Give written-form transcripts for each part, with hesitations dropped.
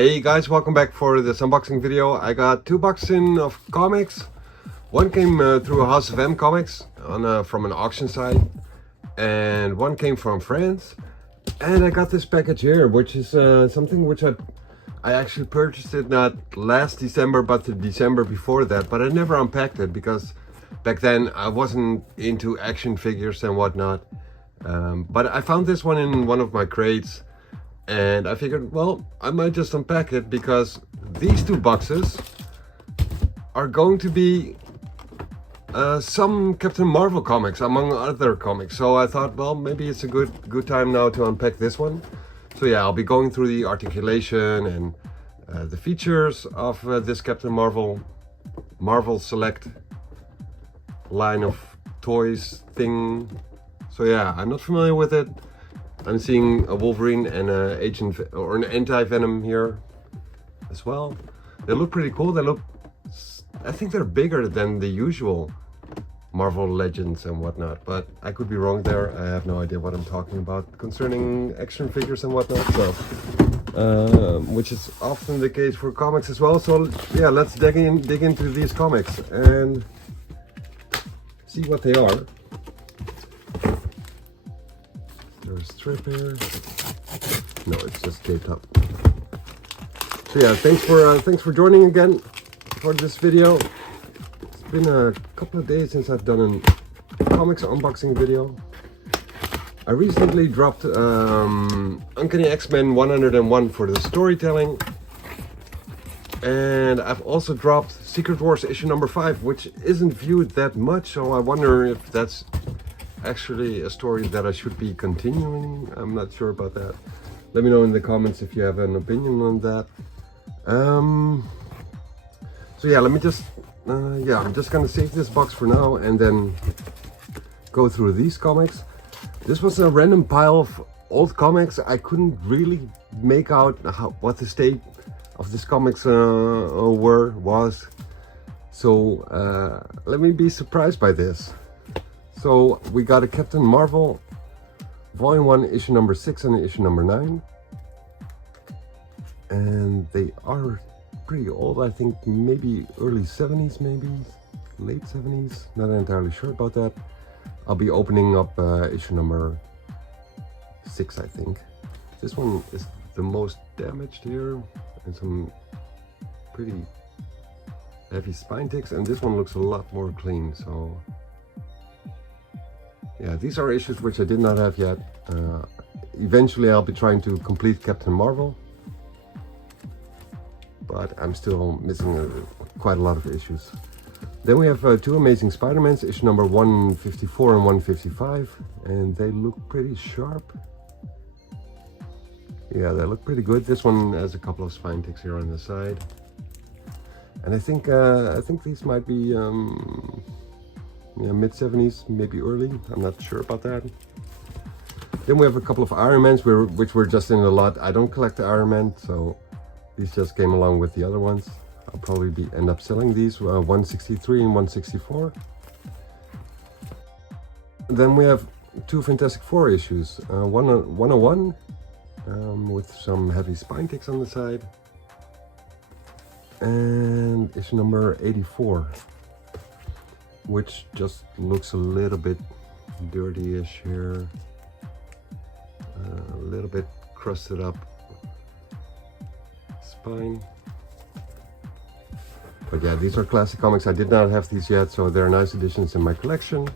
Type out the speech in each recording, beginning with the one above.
Hey guys, welcome back for this unboxing video. I got 2 boxes of comics. One came through House of M Comics from an auction site, and one came from France. And I got this package here, which is something which I actually purchased it not last December, but the December before that. But I never unpacked it because back then I wasn't into action figures and whatnot. But I found this one in one of my crates. And I figured, well, I might just unpack it because these 2 boxes are going to be some Captain Marvel comics, among other comics. So I thought, well, maybe it's a good time now to unpack this one. So yeah, I'll be going through the articulation and the features of this Captain Marvel Select line of toys thing. So yeah, I'm not familiar with it. I'm seeing a Wolverine and an anti-venom here as well. They look pretty cool. I think they're bigger than the usual Marvel Legends and whatnot, but I could be wrong there. I have no idea what I'm talking about concerning action figures and whatnot. So, which is often the case for comics as well. So yeah, let's dig into these comics and see what they are. There's a strip here. No, it's just taped up. So yeah, thanks for joining again for this video. It's been a couple of days since I've done a comics unboxing video. I recently dropped Uncanny X-Men 101 for the storytelling, and I've also dropped Secret Wars issue number 5, which isn't viewed that much. So I wonder if that's actually a story that I should be continuing. I'm not sure about that. Let me know in the comments if you have an opinion on that. So yeah, let me just I'm just gonna save this box for now and then go through these comics. This was a random pile of old comics. I couldn't really make out what the state of this comics was. So let me be surprised by this. So we got a Captain Marvel Volume 1, issue number 6 and issue number 9. And they are pretty old, I think maybe early 70s, maybe late 70s. Not entirely sure about that. I'll be opening up issue number 6, I think. This one is the most damaged here, and some pretty heavy spine ticks, and this one looks a lot more clean. So yeah, these are issues which I did not have yet. Eventually I'll be trying to complete Captain Marvel, but I'm still missing quite a lot of issues. Then we have 2 Amazing Spider-Mans, issue number 154 and 155, and they look pretty sharp. Yeah, they look pretty good. This one has a couple of spine ticks here on the side, and I think these might be mid 70s, maybe early. I'm not sure about that. Then we have a couple of Iron Mans which were just in the lot. I don't collect the Iron Man, so these just came along with the other ones. I'll probably end up selling these 163 and 164. Then we have 2 Fantastic Four issues, 101 with some heavy spine ticks on the side, and issue number 84, which just looks a little bit dirty-ish here, a little bit crusted up spine. But yeah, these are classic comics. I did not have these yet, so they're nice additions in my collection.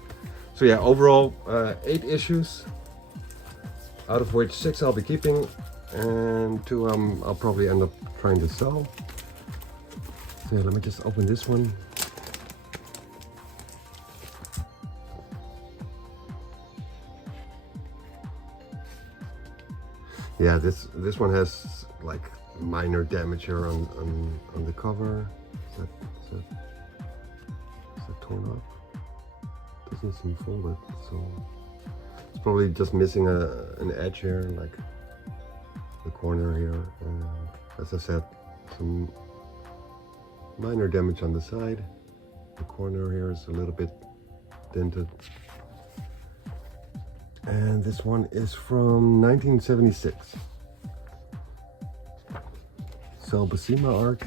So yeah, overall 8 issues, out of which 6 I'll be keeping, and 2 I'll probably end up trying to sell. So yeah, let me just open this one. Yeah, this one has like minor damage here on the cover. Is that torn off? Doesn't seem folded, so it's probably just missing an edge here, like the corner here. And as I said, some minor damage on the side. The corner here is a little bit dented. And this one is from 1976. Marcel Buscema art.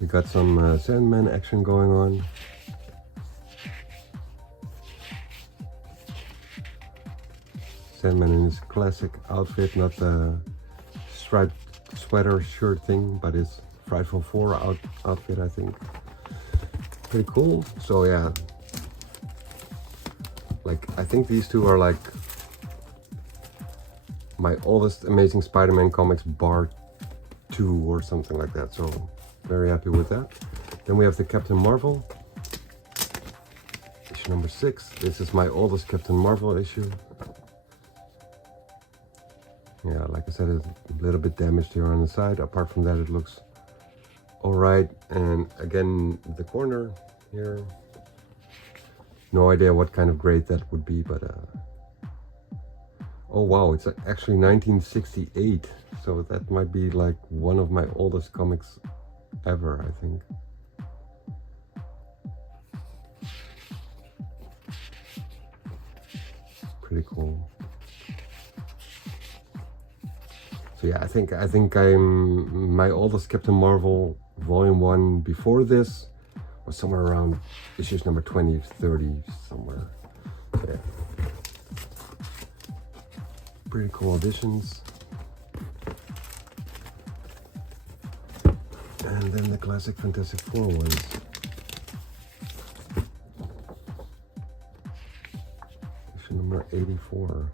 We got some Sandman action going on. Sandman in his classic outfit, not the striped sweater shirt thing, but his Frightful 4 outfit, I think. Pretty cool. So yeah, like I think these two are like my oldest Amazing Spider-Man comics bar 2 or something like that. So very happy with that. Then we have the Captain Marvel, issue number 6. This is my oldest Captain Marvel issue. Yeah, like I said, it's a little bit damaged here on the side. Apart from that, it looks all right. And again, the corner here, no idea what kind of grade that would be, but oh wow, it's actually 1968. So that might be like one of my oldest comics ever, I think. Pretty cool. So yeah, I think I'm my oldest Captain Marvel volume 1 before this was somewhere around issues number 20, 30, somewhere. So yeah. Pretty cool editions. And then the classic Fantastic Four ones. Issue number 84.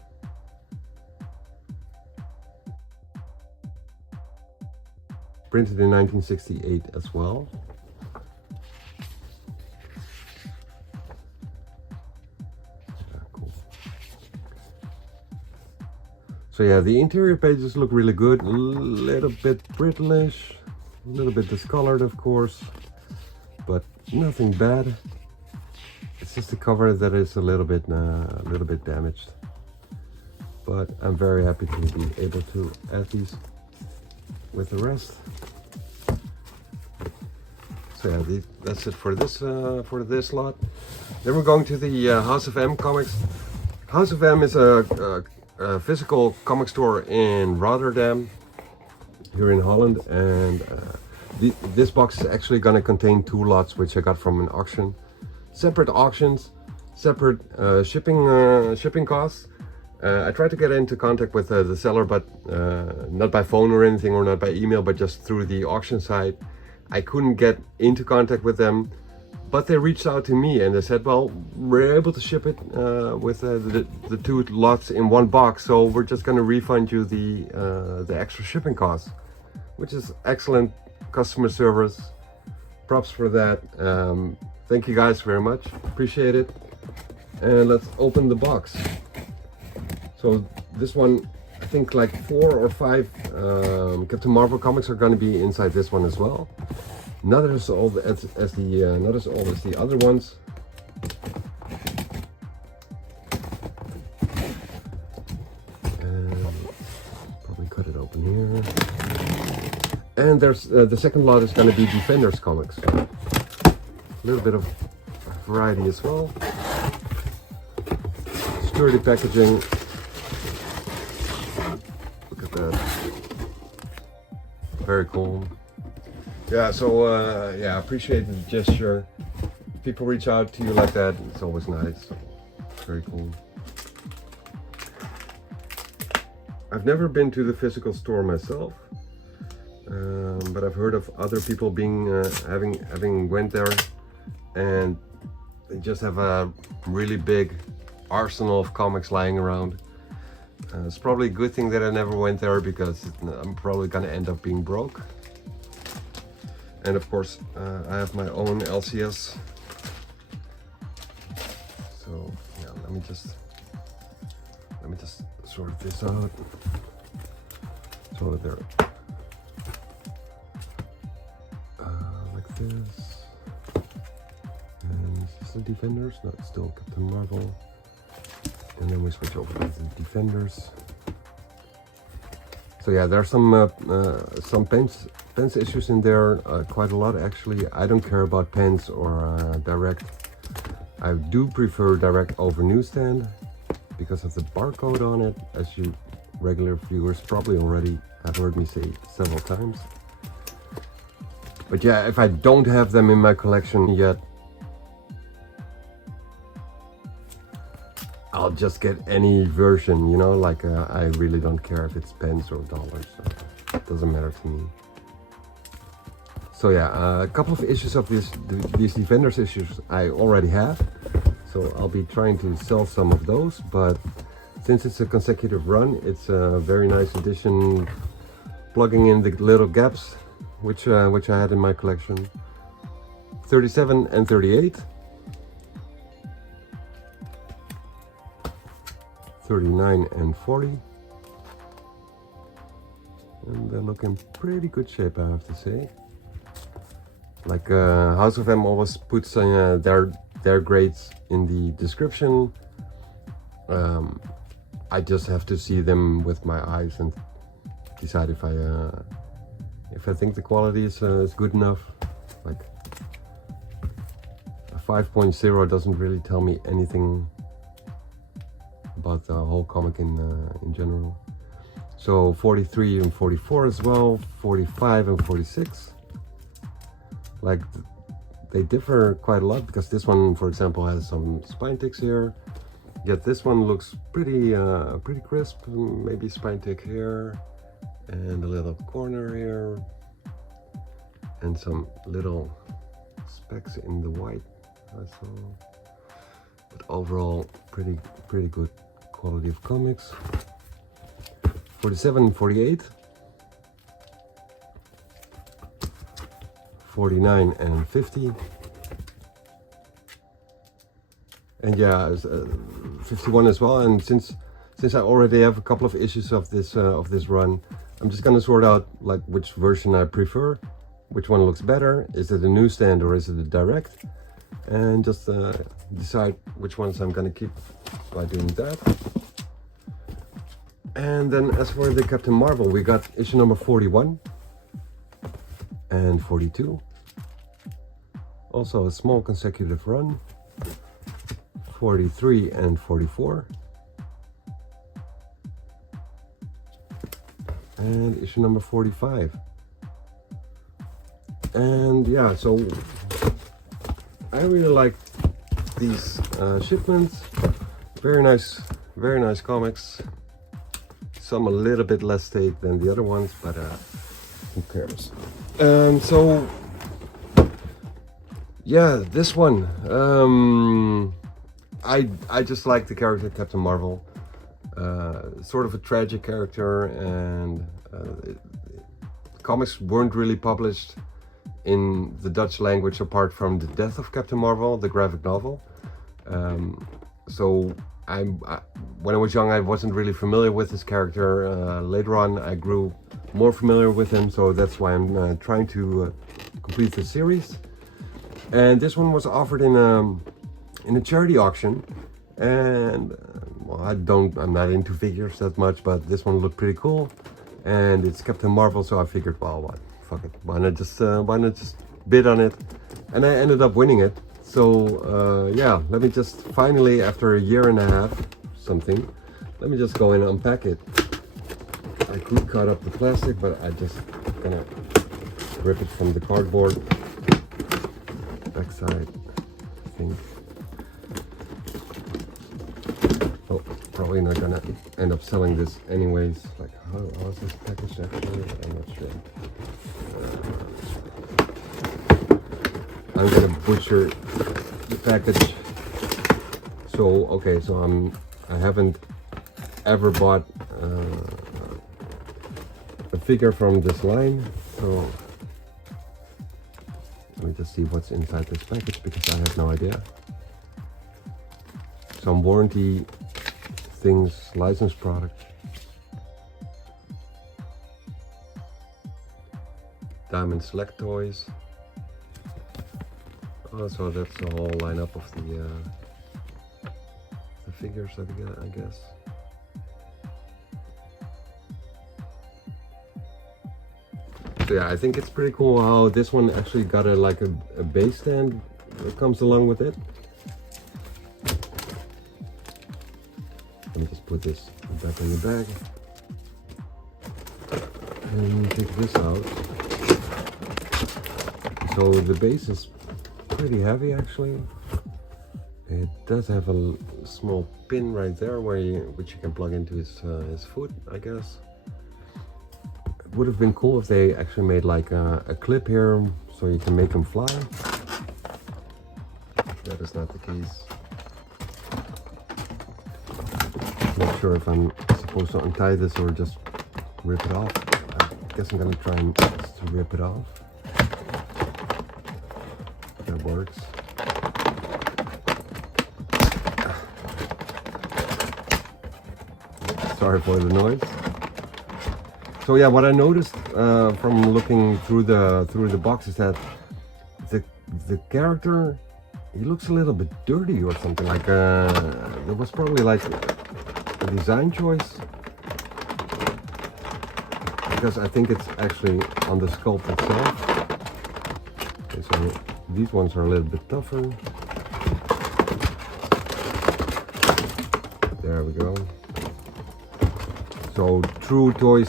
Printed in 1968 as well. Yeah, cool. So yeah, the interior pages look really good. A little bit brittleish, a little bit discolored, of course, but nothing bad. It's just the cover that is a little bit damaged. But I'm very happy to be able to add these with the rest. So yeah, that's it for this lot. Then we're going to the House of M comics. House of M is a physical comic store in Rotterdam, here in Holland, and this box is actually going to contain 2 lots which I got from an auction. Separate auctions, separate shipping costs. I tried to get into contact with the seller, but not by phone or anything, or not by email, but just through the auction site. I couldn't get into contact with them, but they reached out to me and they said, well, we're able to ship it with the 2 lots in 1 box, so we're just going to refund you the extra shipping costs, which is excellent customer service. Props for that. Thank you guys very much, appreciate it. And let's open the box. So this one, I think like 4 or 5 Captain Marvel comics are going to be inside this one as well. Not as old as the other ones. And probably cut it open here. And there's the second lot is going to be Defenders comics. A little bit of variety as well. Sturdy packaging. Look at that. Very cool. Yeah, so yeah, I appreciate the gesture. People reach out to you like that, it's always nice. Very cool. I've never been to the physical store myself, but I've heard of other people being having went there, and they just have a really big arsenal of comics lying around. It's probably a good thing that I never went there, because I'm probably gonna end up being broke. And of course, I have my own LCS. So yeah, let me just sort this out. So there, like this. And this is the Defenders. No, it's still Captain Marvel. And then we switch over to the Defenders. So yeah, there are some pens issues in there, quite a lot actually. I don't care about pens or direct. I do prefer direct over newsstand. because of the barcode on it, as you regular viewers probably already have heard me say several times. But yeah, if I don't have them in my collection yet, I'll just get any version, you know, like I really don't care if it's pence or dollars, so it doesn't matter to me. So yeah, a couple of issues of these Defenders issues I already have, so I'll be trying to sell some of those, but since it's a consecutive run, it's a very nice addition, plugging in the little gaps which I had in my collection. 37 and 38. 39 and 40. And they're looking pretty good shape, I have to say. Like House of M always puts their grades in the description. I just have to see them with my eyes and decide if I think the quality is good enough. Like a 5.0 doesn't really tell me anything about the whole comic in general. So 43 and 44 as well, 45 and 46. Like they differ quite a lot, because this one, for example, has some spine ticks here. Yet this one looks pretty crisp. Maybe spine tick here, and a little corner here, and some little specks in the white I saw. But overall, pretty good quality of comics. 47, 48, 49 and 50, and yeah, 51 as well. And since I already have a couple of issues of this run, I'm just gonna sort out like which version I prefer, which one looks better. Is it a newsstand or is it a direct? And just decide which ones I'm gonna keep by doing that. And then as for the Captain Marvel, we got issue number 41 and 42. Also a small consecutive run. 43 and 44. And issue number 45. And yeah, so I really like these shipments. Very nice comics. Some a little bit less stake than the other ones, but who cares? So yeah, this one, I just like the character Captain Marvel. Sort of a tragic character, and comics weren't really published in the Dutch language apart from the Death of Captain Marvel, the graphic novel. So when I was young, I wasn't really familiar with this character. Later on, I grew more familiar with him, so that's why I'm trying to complete the series. And this one was offered in a charity auction, and well, I'm not into figures that much, but this one looked pretty cool, and it's Captain Marvel, so I figured, well, what, fuck it, why not just bid on it, and I ended up winning it. So yeah, let me just finally, after a year and a half something, let me just go and unpack it. I could cut up the plastic, but I just gonna rip it from the cardboard backside, I think. Oh, probably not gonna end up selling this anyways. Like, how is this packaged actually? I'm not sure. I'm gonna butcher the package. So okay, so I haven't ever bought a figure from this line, so let me just see what's inside this package, because I have no idea. Some warranty things, licensed product, Diamond Select toys. Oh, so that's the whole lineup of the figures, I guess. So yeah, I think it's pretty cool how this one actually got a base stand that comes along with it. put this back in the bag. And take this out. So the base is pretty heavy actually. It does have a small pin right there which you can plug into his foot, I guess. It would have been cool if they actually made like a clip here so you can make him fly. That is not the case. Not sure if I'm supposed to untie this or just rip it off. I guess I'm gonna try and just rip it off. That works. Sorry for the noise. So yeah, what I noticed from looking through the box is that the character, he looks a little bit dirty or something. Like there was probably like a design choice, because I think it's actually on the sculpt itself. Okay, so these ones are a little bit tougher. There we go. So true toys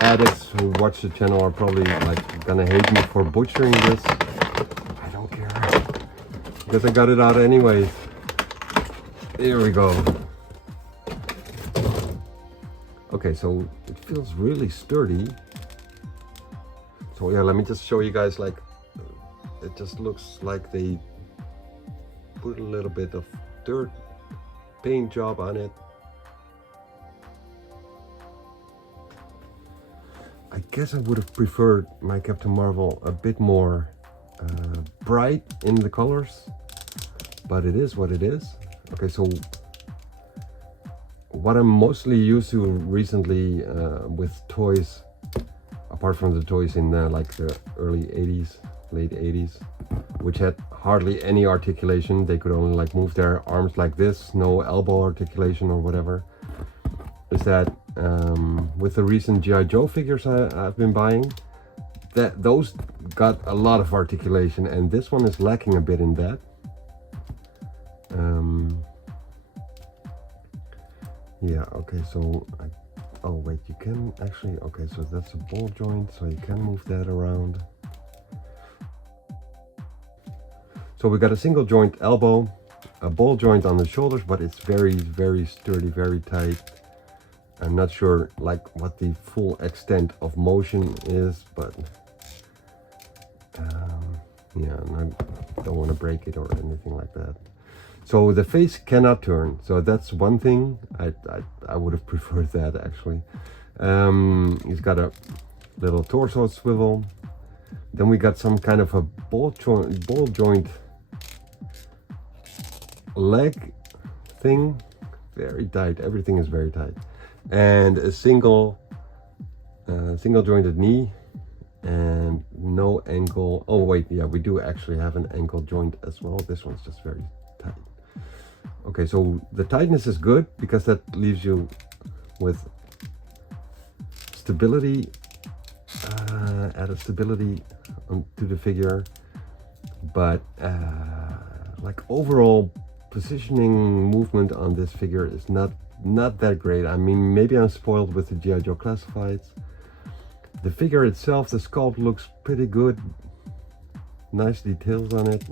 addicts who watch the channel are probably like gonna hate me for butchering this. I don't care, because I got it out anyways. Here we go. Okay, so it feels really sturdy. So yeah, let me just show you guys, like it just looks like they put a little bit of dirt paint job on it. I guess I would have preferred my Captain Marvel a bit more bright in the colors, but it is what it is. Okay, so what I'm mostly used to recently with toys, apart from the toys in like the early 80s, late 80s, which had hardly any articulation. They could only like move their arms like this, no elbow articulation or whatever, is that with the recent G.I. Joe figures I've been buying, that those got a lot of articulation, and this one is lacking a bit in that. Yeah, okay, so oh wait, you can actually, okay, so that's a ball joint, so you can move that around. So we got a single joint elbow, a ball joint on the shoulders, but it's very, very sturdy, very tight. I'm not sure like what the full extent of motion is, but yeah, and I don't want to break it or anything like that. So the face cannot turn, so that's one thing. I would have preferred that actually. He's got a little torso swivel. Then we got some kind of a ball joint leg thing, very tight. Everything is very tight, and a single jointed knee, and no ankle. Oh wait, yeah, we do actually have an ankle joint as well. This one's just very tight. Okay, so the tightness is good because that leaves you with stability, added stability to the figure, but like overall positioning movement on this figure is not that great. I mean, maybe I'm spoiled with the G.I. Joe Classifieds. The figure itself, the sculpt looks pretty good, nice details on it.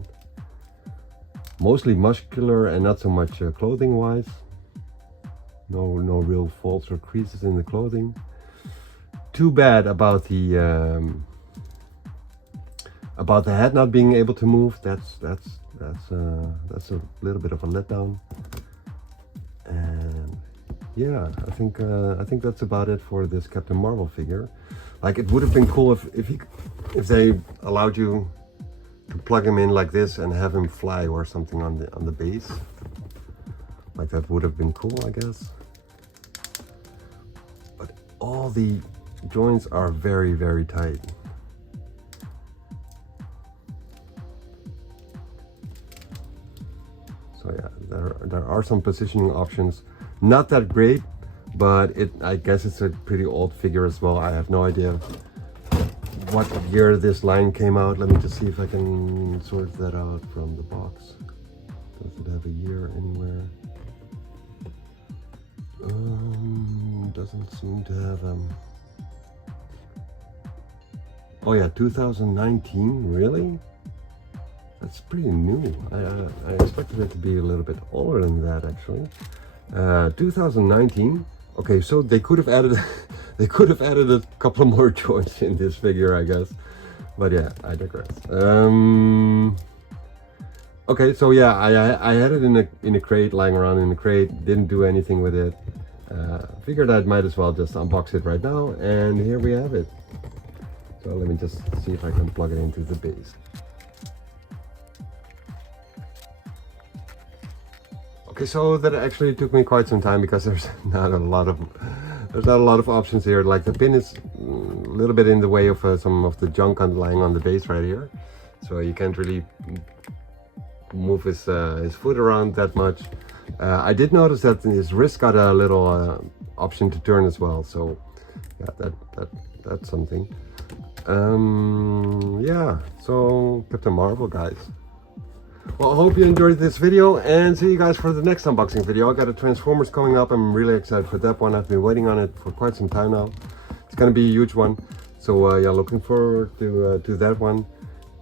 Mostly muscular and not so much clothing wise. No real faults or creases in the clothing. Too bad about the head not being able to move. That's a little bit of a letdown. And yeah, I think that's about it for this Captain Marvel figure. Like, it would have been cool if they allowed you to plug him in like this and have him fly or something on the base. Like, that would have been cool, I guess. But all the joints are very, very tight. So yeah, there are some positioning options. Not that great, but I guess it's a pretty old figure as well. I have no idea what year this line came out. Let me just see if I can sort that out from the box. Does it have a year anywhere? Doesn't seem to have oh yeah, 2019, really? That's pretty new. I expected it to be a little bit older than that, actually. 2019. Okay, so they could have added they could have added a couple more joints in this figure, I guess. But yeah, I digress. Okay, so yeah, I had it in a crate, lying around in a crate. Didn't do anything with it. Figured I might as well just unbox it right now, and here we have it. So let me just see if I can plug it into the base. Okay, so that actually took me quite some time because there's not a lot of options here. Like the pin is a little bit in the way of some of the junk lying on the base right here, so you can't really move his foot around that much. I did notice that his wrist got a little option to turn as well, so yeah, that's something. Yeah, so Captain Marvel, guys. Well, I hope you enjoyed this video, and see you guys for the next unboxing video. I got a Transformers coming up. I'm really excited for that one. I've been waiting on it for quite some time now. It's gonna be a huge one, so yeah, looking forward to that one.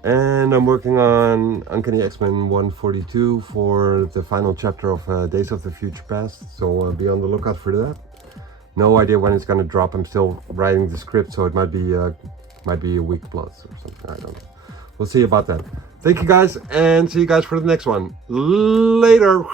And I'm working on Uncanny X-Men 142 for the final chapter of Days of the Future Past, so be on the lookout for that. No idea when it's gonna drop. I'm still writing the script, so it might be a week plus or something. I don't know. We'll see about that. Thank you guys, and see you guys for the next one. Later.